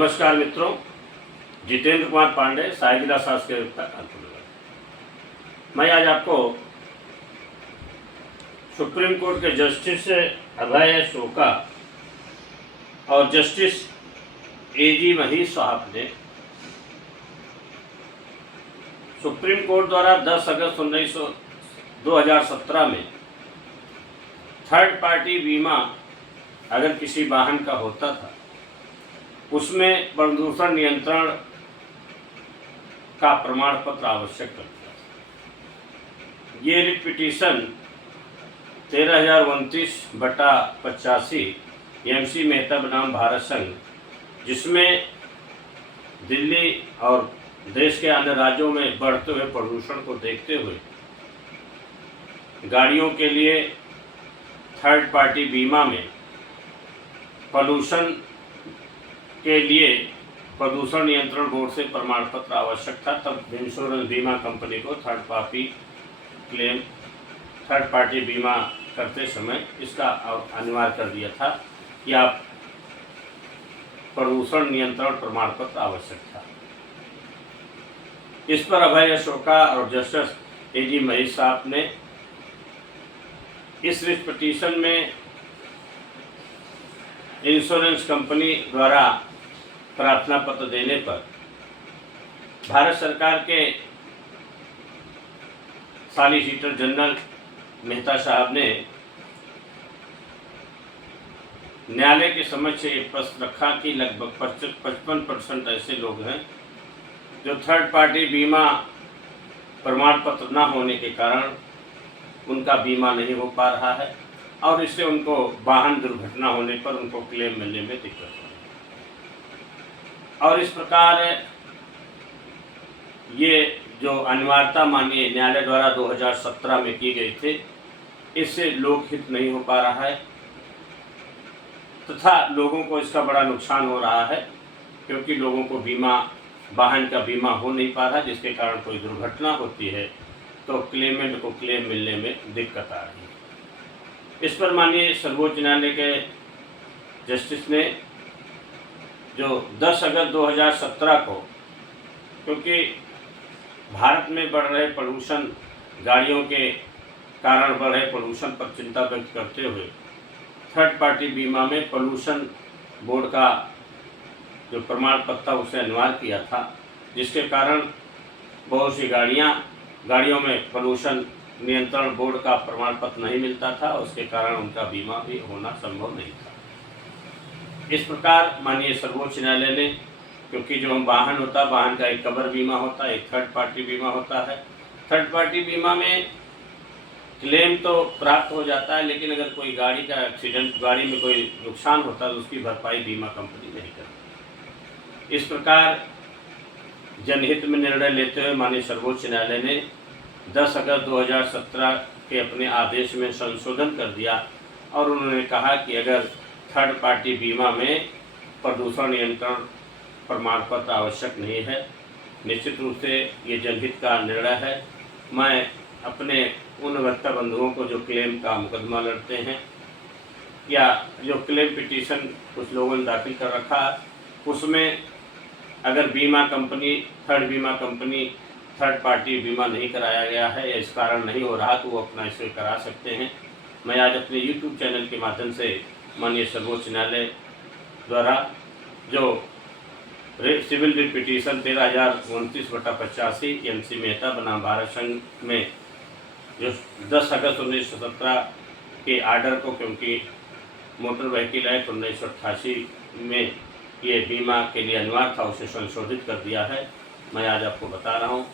नमस्कार मित्रों, जितेंद्र कुमार पांडे, सहायक जिला शासकीय अभियंता। मैं आज आपको सुप्रीम कोर्ट के जस्टिस अभय शोका और जस्टिस एजी महीश साहब ने सुप्रीम कोर्ट द्वारा 10 अगस्त 2017 में थर्ड पार्टी बीमा अगर किसी वाहन का होता था, उसमें प्रदूषण नियंत्रण का प्रमाण पत्र आवश्यक करता है। ये रिट पिटीशन 13,029/85 MC मेहता बनाम भारत संघ, जिसमें दिल्ली और देश के अन्य राज्यों में बढ़ते हुए प्रदूषण को देखते हुए गाड़ियों के लिए थर्ड पार्टी बीमा में पॉल्यूशन के लिए प्रदूषण नियंत्रण बोर्ड से प्रमाण पत्र आवश्यक था। तब इंश्योरेंस बीमा कंपनी को थर्ड पार्टी बीमा करते समय इसका अनिवार्य कर दिया था कि आप प्रदूषण नियंत्रण प्रमाण पत्र आवश्यक था। इस पर अभय शोका और जस्टिस एजी महीश साहब ने इस रिट पिटीशन में इंश्योरेंस कंपनी द्वारा प्रार्थना पत्र देने पर भारत सरकार के सॉलिसिटर जनरल मेहता साहब ने न्यायालय के समक्ष एक प्रश्न रखा कि लगभग 55% ऐसे लोग हैं जो थर्ड पार्टी बीमा प्रमाण पत्र न होने के कारण उनका बीमा नहीं हो पा रहा है और इससे उनको वाहन दुर्घटना होने पर उनको क्लेम मिलने में दिक्कत हो रही है। और इस प्रकार ये जो अनिवार्यता माननीय न्यायालय द्वारा 2017 में की गई थी, इससे लोकहित नहीं हो पा रहा है तथा लोगों को इसका बड़ा नुकसान हो रहा है, क्योंकि लोगों को वाहन का बीमा हो नहीं पा रहा, जिसके कारण कोई दुर्घटना होती है तो क्लेमेंट को क्लेम मिलने में दिक्कत आ रही है। इस पर माननीय सर्वोच्च न्यायालय के जस्टिस ने जो 10 अगस्त 2017 को, क्योंकि भारत में बढ़ रहे प्रदूषण, गाड़ियों के कारण बढ़ रहे प्रदूषण पर चिंता व्यक्त करते हुए थर्ड पार्टी बीमा में पॉल्यूशन बोर्ड का जो प्रमाण पत्र उसे अनिवार्य किया था, जिसके कारण बहुत सी गाड़ियों में पॉल्यूशन नियंत्रण बोर्ड का प्रमाण पत्र नहीं मिलता था, उसके कारण उनका बीमा भी होना संभव नहीं था। इस प्रकार माननीय सर्वोच्च न्यायालय ने, क्योंकि जो वाहन होता, वाहन का एक कवर बीमा होता है, एक थर्ड पार्टी बीमा होता है। थर्ड पार्टी बीमा में क्लेम तो प्राप्त हो जाता है, लेकिन अगर कोई गाड़ी का एक्सीडेंट, गाड़ी में कोई नुकसान होता है तो उसकी भरपाई बीमा कंपनी नहीं करती। इस प्रकार जनहित में निर्णय लेते हुए माननीय सर्वोच्च न्यायालय ने 10 अगस्त 2017 के अपने आदेश में संशोधन कर दिया और उन्होंने कहा कि अगर थर्ड पार्टी बीमा में प्रदूषण नियंत्रण प्रमाण पत्र आवश्यक नहीं है, निश्चित रूप से ये जनहित का निर्णय है। मैं अपने उन वक्ता बंधुओं को जो क्लेम का मुकदमा लड़ते हैं या जो क्लेम पिटीशन कुछ लोगों ने दाखिल कर रखा, उसमें अगर थर्ड पार्टी बीमा नहीं कराया गया है या इस कारण नहीं हो रहा, तो वो अपना इसे करा सकते हैं। मैं आज अपने यूट्यूब चैनल के माध्यम से माननीय सर्वोच्च न्यायालय द्वारा जो civil writ petition 13,029/85 MC Mehta बनाम भारत संघ में जो 10 अगस्त 1917 के आर्डर को, क्योंकि मोटर व्हीकल एक्ट 1988 में ये बीमा के लिए अनिवार्य था, उसे संशोधित कर दिया है। मैं आज आपको बता रहा हूँ।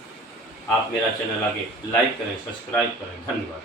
आप मेरा चैनल आगे लाइक करें, सब्सक्राइब करें। धन्यवाद।